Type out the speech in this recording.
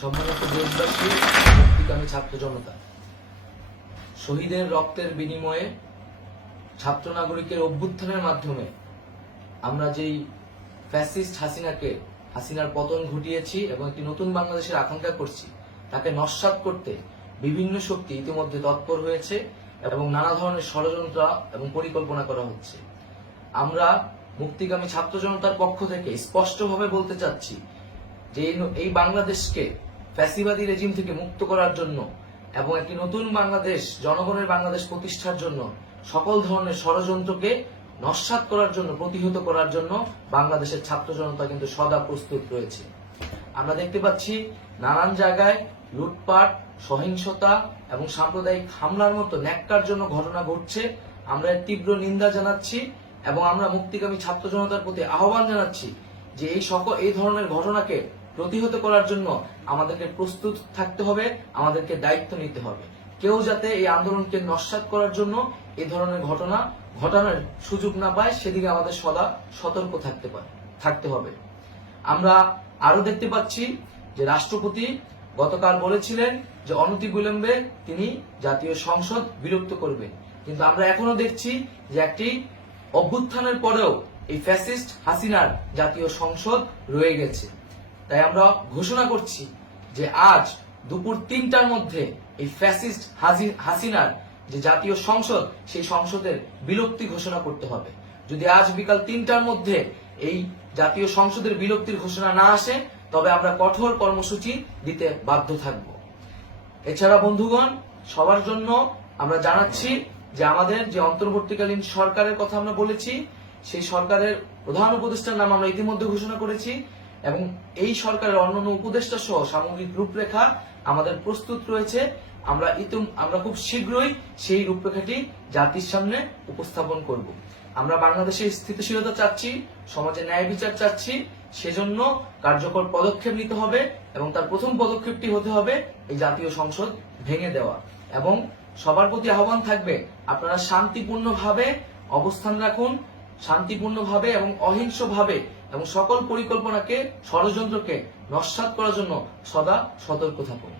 সম্মানিত দেশবাসী, মুক্তিকামী ছাত্র জনতা, শহীদের রক্তের বিনিময়ে ছাত্র নাগরিকের অভ্যুত্থানের মাধ্যমে আমরা যেই ফ্যাসিস্ট হাসিনার পতন ঘটিয়েছি এবং একটি নতুন বাংলাদেশের আকাঙ্ক্ষা করছি, তাকে নস্যাৎ করতে বিভিন্ন শক্তি ইতিমধ্যে তৎপর হয়েছে এবং নানা ধরনের ষড়যন্ত্র এবং পরিকল্পনা করা হচ্ছে। আমরা মুক্তিকামী ছাত্র জনতার পক্ষ থেকে স্পষ্টভাবে বলতে চাচ্ছি যে এই বাংলাদেশকে ফ্যাসিবাদী রেজিম থেকে মুক্ত করার জন্য এবং একটি নতুন বাংলাদেশ, জনগণের বাংলাদেশ প্রতিষ্ঠার জন্য সকল ধরনের ষড়যন্ত্রকে নস্যাৎ করার জন্য, প্রতিহত করার জন্য বাংলাদেশের ছাত্র জনতা কিন্তু সদা প্রস্তুত রয়েছে। আমরা দেখতে পাচ্ছি নানান জায়গায় লুটপাট, সহিংসতা এবং সাম্প্রদায়িক হামলার মতো ন্যাক্কারজনক ঘটনা ঘটছে। আমরা এর তীব্র নিন্দা জানাচ্ছি এবং আমরা মুক্তিকামী ছাত্র জনতার প্রতি আহ্বান জানাচ্ছি যে এই ধরনের ঘটনাকে প্রতিহত করার জন্য আমাদেরকে প্রস্তুত থাকতে হবে, আমাদেরকে দায়িত্ব নিতে হবে। কেউ যাতে এই আন্দোলনকে নস্যাৎ করার জন্য এই ধরনের ঘটনা ঘটানোর সুযোগ না পায়, সেদিকে আমাদের সদা সতর্ক থাকতে হবে। আমরা আরো দেখতে পাচ্ছি যে রাষ্ট্রপতি গতকাল বলেছিলেন যে অনতিবিলম্বে তিনি জাতীয় সংসদ বিলুপ্ত করবেন, কিন্তু আমরা এখনো দেখছি যে একটি অভ্যুত্থানের পরেও এই ফ্যাসিস্ট হাসিনার জাতীয় সংসদ রয়ে গেছে। তাই আমরা ঘোষণা করছি যে আজ দুপুর ৩টার মধ্যে এই ফ্যাসিস্ট হাসিনার যে জাতীয় সংসদ, সেই সংসদের বিলুপ্তি ঘোষণা করতে হবে। যদি আজ বিকাল ৩টার মধ্যে এই জাতীয় সংসদের বিলুপ্তির ঘোষণা না আসে, তবে আমরা কঠোর কর্মসূচি দিতে বাধ্য থাকব। এছাড়া বন্ধুগণ, সবার জন্য আমরা জানাচ্ছি যে আমাদের যে অন্তর্বর্তীকালীন সরকারের কথা আমরা বলেছি, সেই সরকারের প্রধান উপদেষ্টার নাম আমরা ইতিমধ্যে ঘোষণা করেছি এবং এই সরকারের অন্যান্য উপদেষ্টা সহ সামগ্রিক রূপরেখা আমাদের প্রস্তুত রয়েছে। আমরা খুব শীঘ্রই সেই রূপরেখাটি জাতির সামনে উপস্থাপন করব। আমরা বাংলাদেশের স্থিতিশীলতা চাচ্ছি, সমাজে ন্যায় বিচার চাচ্ছি, সেজন্য কার্যকর পদক্ষেপ নিতে হবে এবং তার প্রথম পদক্ষেপটি হতে হবে এই জাতীয় সংসদ ভেঙে দেওয়া। এবং সবার প্রতি আহ্বান থাকবে, আপনারা শান্তিপূর্ণভাবে অবস্থান রাখুন, শান্তিপূর্ণভাবে এবং অহিংসভাবে এবং সকল পরিকল্পনাকে, ষড়যন্ত্রকে নস্যাৎ করার জন্য সদা সতর্ক থাকুন।